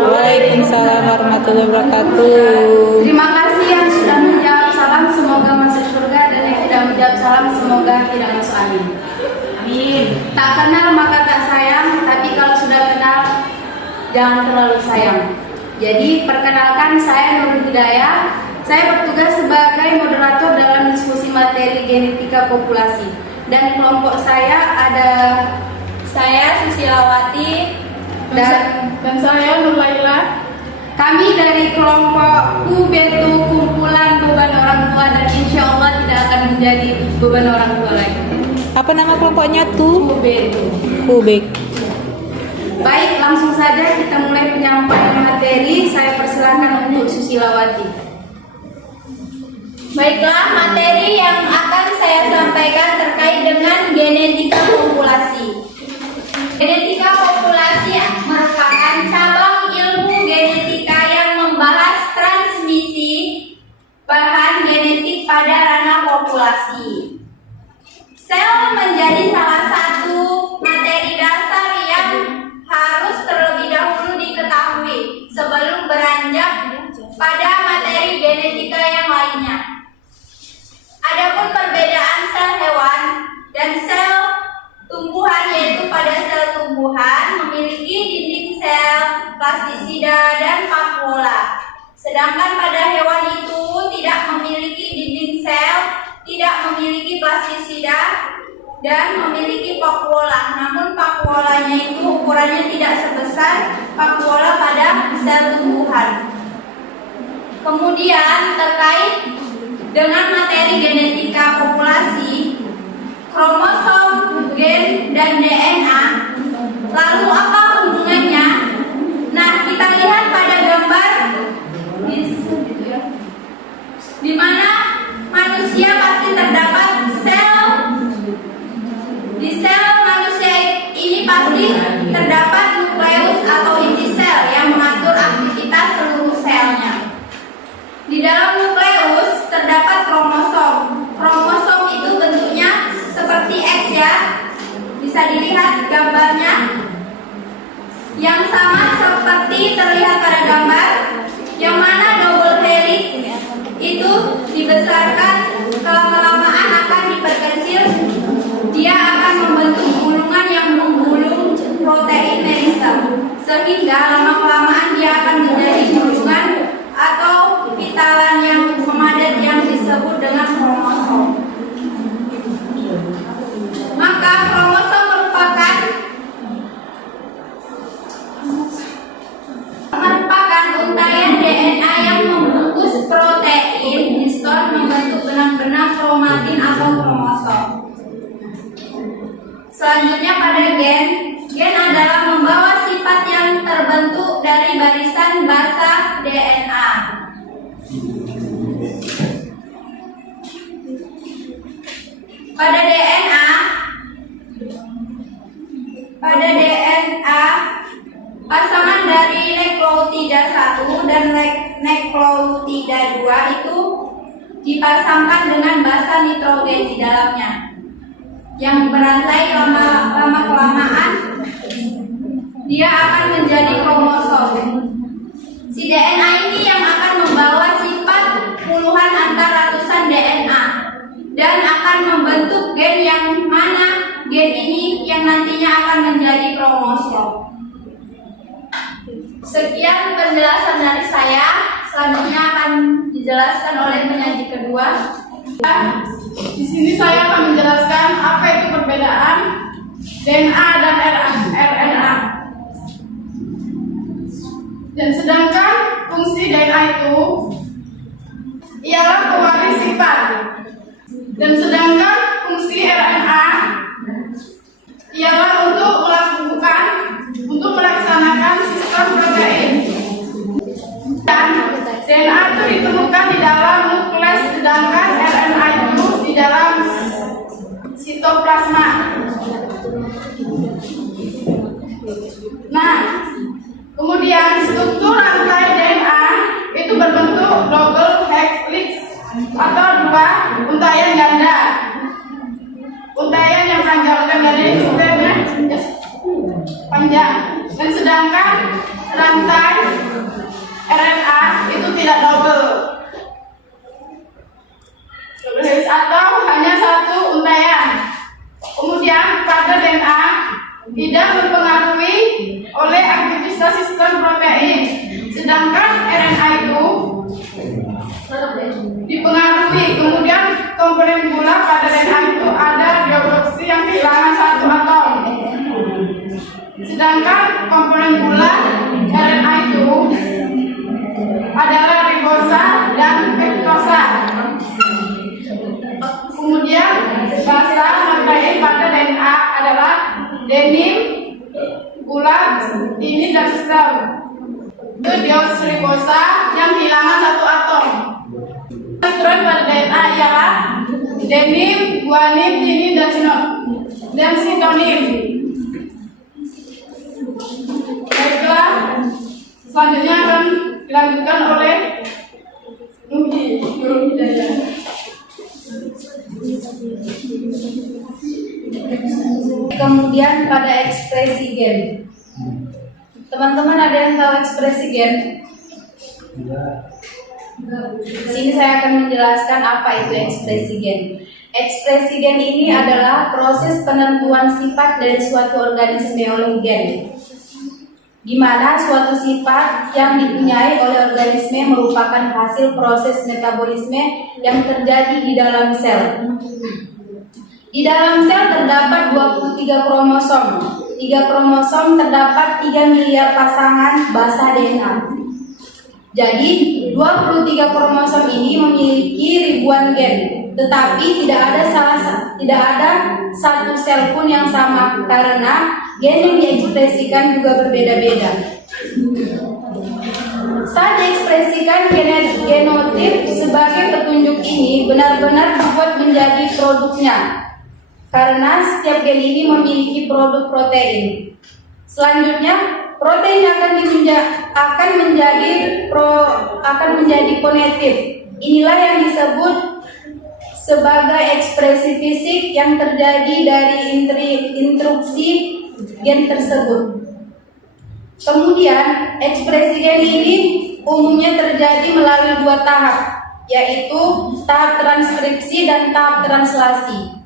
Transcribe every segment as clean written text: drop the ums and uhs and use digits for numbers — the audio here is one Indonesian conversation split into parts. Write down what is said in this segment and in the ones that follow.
Waalaikumsalam warahmatullahi wabarakatuh. Terima kasih yang sudah menjawab salam, semoga masuk surga, dan yang tidak menjawab salam, semoga tidak masuk angin. Amin. Tak kenal maka tak sayang, tapi kalau sudah kenal, jangan terlalu sayang. Jadi perkenalkan, saya Nurul Hidayah. Saya bertugas sebagai moderator dalam diskusi materi genetika populasi. Dan kelompok saya ada saya Susilawati dan saya Nurlaila. Kami dari kelompok Kubetu, kumpulan beban orang tua, dan insya Allah tidak akan menjadi beban orang tua lagi. Apa nama kelompoknya tuh? Kubetu. Kubek. Baik, langsung saja kita mulai penyampaian materi. Saya persilakan untuk Susilawati. Baiklah, materi yang akan saya sampaikan terkait dengan genetika populasi. Genetika populasi merupakan cabang ilmu genetika yang membahas transmisi bahan genetik pada ranah populasi. Sel menjadi salah satu materi dasar yang harus terlebih dahulu diketahui sebelum beranjak pada materi genetika yang lainnya. Adapun perbedaan sel hewan dan sel tumbuhan, yaitu pada sel tumbuhan memiliki dinding sel, plastisida, dan vakuola. Sedangkan pada hewan itu tidak memiliki dinding sel, tidak memiliki plastisida, dan memiliki vakuola. Namun vakuolanya itu ukurannya tidak sebesar vakuola pada sel tumbuhan. Kemudian terkait dengan materi genetika populasi, kromosom, gen, dan DNA. Lalu apa hubungannya? Nah, kita lihat pada gambar di mana manusia pasti terdapat sel. Di sel manusia ini pasti terdapat nukleus atau inti sel yang mengatur aktivitas seluruh selnya. Di dalam nukleus terdapat kromosom. Kromosom itu bentuknya seperti X ya. Bisa dilihat gambarnya. Yang sama seperti terlihat pada gambar, yang mana double helix itu dibesarkan, kelama-lamaan akan diperkecil. Dia akan membentuk gulungan yang menggulung protein meristem, sehingga lama-kelamaan dia akan menjadi gulungan atau pitalan yang memadat yang disebut dengan kromosom. Maka kromosom merupakan untaian DNA yang membungkus protein histon membentuk benang-benang kromatin atau kromosom. Selanjutnya pada gen. Gen adalah membawa sifat yang terbentuk dari barisan basa DNA. Pada DNA, pasangan dari nukleotida 1 dan nukleotida 2 itu dipasangkan dengan basa nitrogen di dalamnya, yang berantai lama-kelamaan dia akan menjadi kromosom. Si DNA ini yang akan membawa sifat puluhan antar ratusan DNA dan akan membentuk gen, yang mana gen ini yang nantinya akan menjadi kromosom. Sekian penjelasan dari saya. Selanjutnya akan dijelaskan oleh penyaji kedua. Di sini saya akan menjelaskan apa itu perbedaan DNA dan RNA. Dan sedangkan fungsi DNA itu ialah pewaris sifat. Dan sedangkan fungsi RNA ialah untuk melaksanakan sistem protein. Dan DNA itu ditemukan di dalam nukleus, sedangkan RNA itu di dalam sitoplasma. Nah, kemudian struktur rantai DNA itu berbentuk double helix atau dua untaian ganda. Untaian yang panjang dari sistemnya panjang. Dan sedangkan rantai RNA itu tidak double. Atau hanya satu untaian. Kemudian pada DNA tidak dipengaruhi oleh aktivitas sistem protein, sedangkan RNA itu dipengaruhi. Kemudian komponen gula pada DNA itu ada dioksi yang kehilangan satu atom, sedangkan komponen gula RNA itu adalah ribosa dan pektosa. Kemudian basa materi pada DNA adalah denim, gula, ini dan stem. Itu deoksiribosa yang kehilangan satu atom. Strukturan pada DNA ialah denim, guanin, tinin, dan sitonin. Baiklah, selanjutnya akan dilanjutkan oleh Nurul Hidayah. Kemudian pada ekspresi gen. Teman-teman ada yang tahu ekspresi gen? Di sini saya akan menjelaskan apa itu ekspresi gen. Ekspresi gen ini adalah proses penentuan sifat dari suatu organisme oleh gen, di mana suatu sifat yang dipunyai oleh organisme merupakan hasil proses metabolisme yang terjadi di dalam sel. Di dalam sel terdapat 23 kromosom. 3 kromosom terdapat 3 miliar pasangan basa DNA. Jadi 23 kromosom ini memiliki ribuan gen, tetapi tidak ada satu sel pun yang sama karena gen yang diekspresikan juga berbeda-beda. Saat diekspresikan genotip sebagai petunjuk ini benar-benar dibuat menjadi produknya, karena setiap gen ini memiliki produk protein. Selanjutnya, protein akan menjadi konetif. Inilah yang disebut sebagai ekspresi fisik yang terjadi dari instruksi gen tersebut. Kemudian, ekspresi gen ini umumnya terjadi melalui 2 tahap, yaitu tahap transkripsi dan tahap translasi.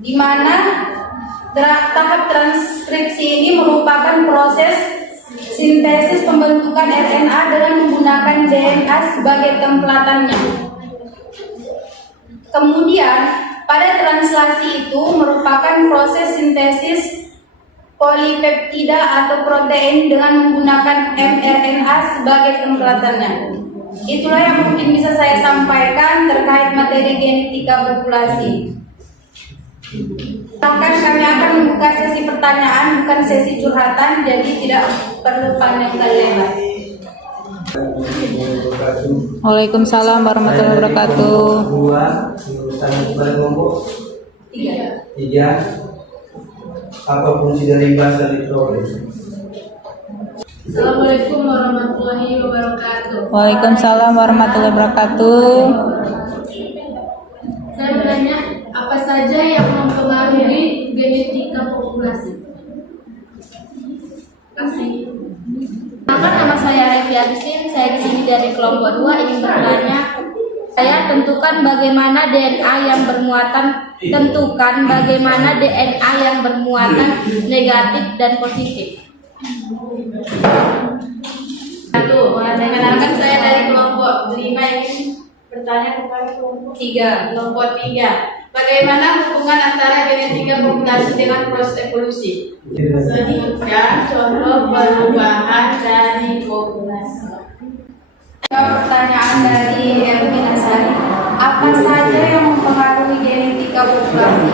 Di mana tahap transkripsi ini merupakan proses sintesis pembentukan RNA dengan menggunakan DNA sebagai templatannya. Kemudian, pada translasi itu merupakan proses sintesis polipeptida atau protein dengan menggunakan mRNA sebagai templatannya. Itulah yang mungkin bisa saya sampaikan terkait materi genetika populasi. Bahkan kami akan membuka sesi pertanyaan, bukan sesi curhatan, jadi tidak perlu panjang kali lebar. Waalaikumsalam warahmatullahi wabarakatuh. 2, pada kelompok 3. Apa fungsi dari basa nitrogen? Assalamualaikum warahmatullahi wabarakatuh. Waalaikumsalam warahmatullahi wabarakatuh. Saya bertanya, apa saja yang mempengaruhi genetika populasi? Kasih. Nama saya Revi Agustin, saya kesini dari kelompok 2 ingin bertanya. Saya tentukan bagaimana DNA yang bermuatan negatif dan positif. Perkenalkan saya dari kelompok 5 ingin bertanya kepada kelompok 3. Kelompok 3. Bagaimana hubungan antara genetika populasi dengan proses evolusi? Selanjutnya, contoh perubahan dari populasi. Pertanyaan dari Erwin Asari, apa saja yang mempengaruhi genetika populasi?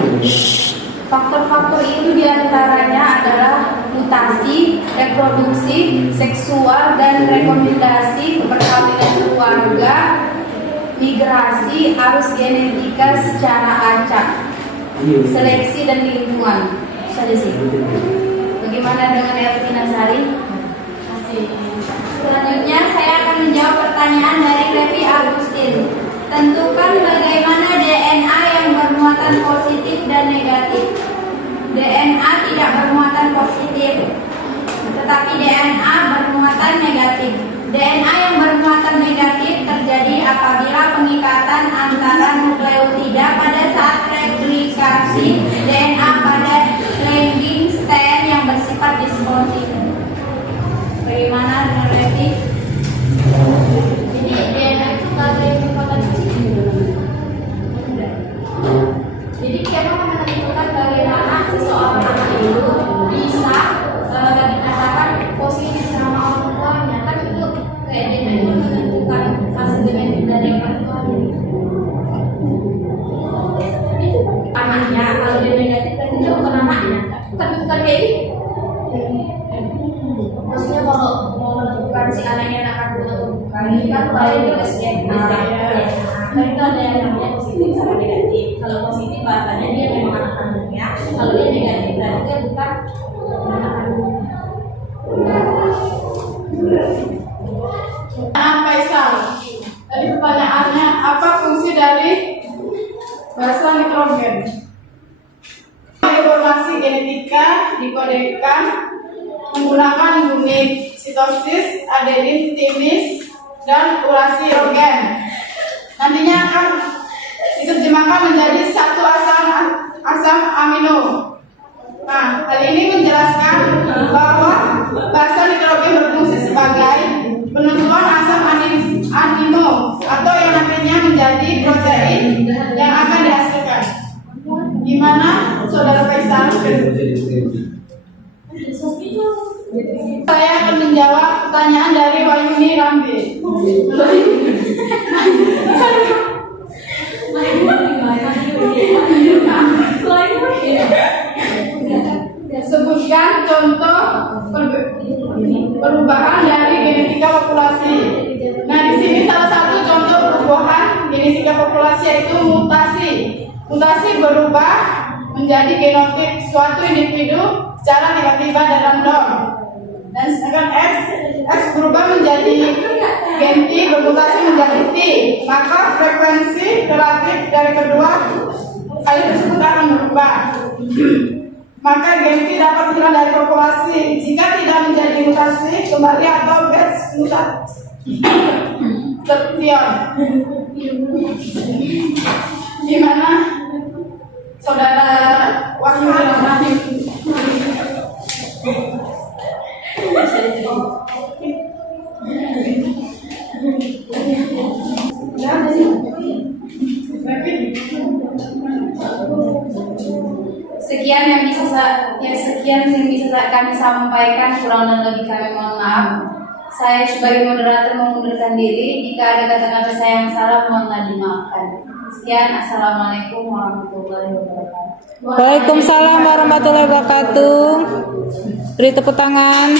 Faktor-faktor itu diantaranya adalah mutasi, reproduksi, seksual, dan rekomendasi, perkawinan keluarga, migrasi, arus genetika secara acak, seleksi, dan lingkungan. Saja sih. Bagaimana dengan Erwin Asari? Selanjutnya saya akan menjawab pertanyaan dari Revi Agustin. Tentukan bagaimana DNA yang bermuatan positif dan negatif. DNA tidak bermuatan positif. tetapi DNA bermuatan negatif. DNA yang bermuatan negatif terjadi apabila pengikatan antara nukleotida pada saat replikasi DNA pada binding strand yang bersifat diskontinue. Bagaimana dengan replik? Jadi DNA itu kalau bermuatan positif. Jadi kita akan menentukan bagaimana seseorang anak itu bisa dikatakan positif sama orang tuanya. Kan itu kayak DNA itu menentukan hasil genetik dari orang tuanya. Itu anaknya, kalau dia negatif kan itu bukan anaknya, bukan kayak gitu. Maksudnya kalau mau menentukan si anaknya anak aku atau bukan, kan paling tulis DNA. Kan itu ada yang namanya positif sama negatif. Kalau positif bahasanya dia memang anak kandungnya, kalau dia negatif berarti dia bukan anak kandungnya. Faisal. Tadi pertanyaannya, apa fungsi dari basa nitrogen? Informasi genetika dikodekan menggunakan unit sitosis, adenin, timis, dan uracil-gen. Nantinya akan diterjemahkan menjadi satu asam amino. Nah, hal ini menjelaskan bahwa basa nitrogen berfungsi sebagai penentuan asam amino atau yang nantinya menjadi protein yang akan dihasilkan. Gimana, Saudara Faisal? Saya akan menjawab pertanyaan dari Wayuni Rambe. Sebutkan contoh perubahan dari genetika populasi. Nah, di sini salah satu contoh perubahan genetika populasi yaitu mutasi. Mutasi berubah menjadi genotip suatu individu secara tiba-tiba dan random. Dan sedangkan X berubah menjadi gen T bermutasi menjadi T, maka frekuensi relatif dari kedua hal tersebut akan berubah. Maka gen T dapat hilang dari populasi jika tidak menjadi mutasi kembali atau base mutation. Di mana Saudara Wahyu Rahmani? Sekian yang bisa kami sampaikan, kurang dan lebih kami mohon maaf. Saya sebagai moderator mengundurkan diri. Jika ada kata-kata saya yang salah, mohonlah dimaafkan. Sekian, assalamualaikum warahmatullahi wabarakatuh. Waalaikumsalam warahmatullahi wabarakatuh. Beri tepuk tangan.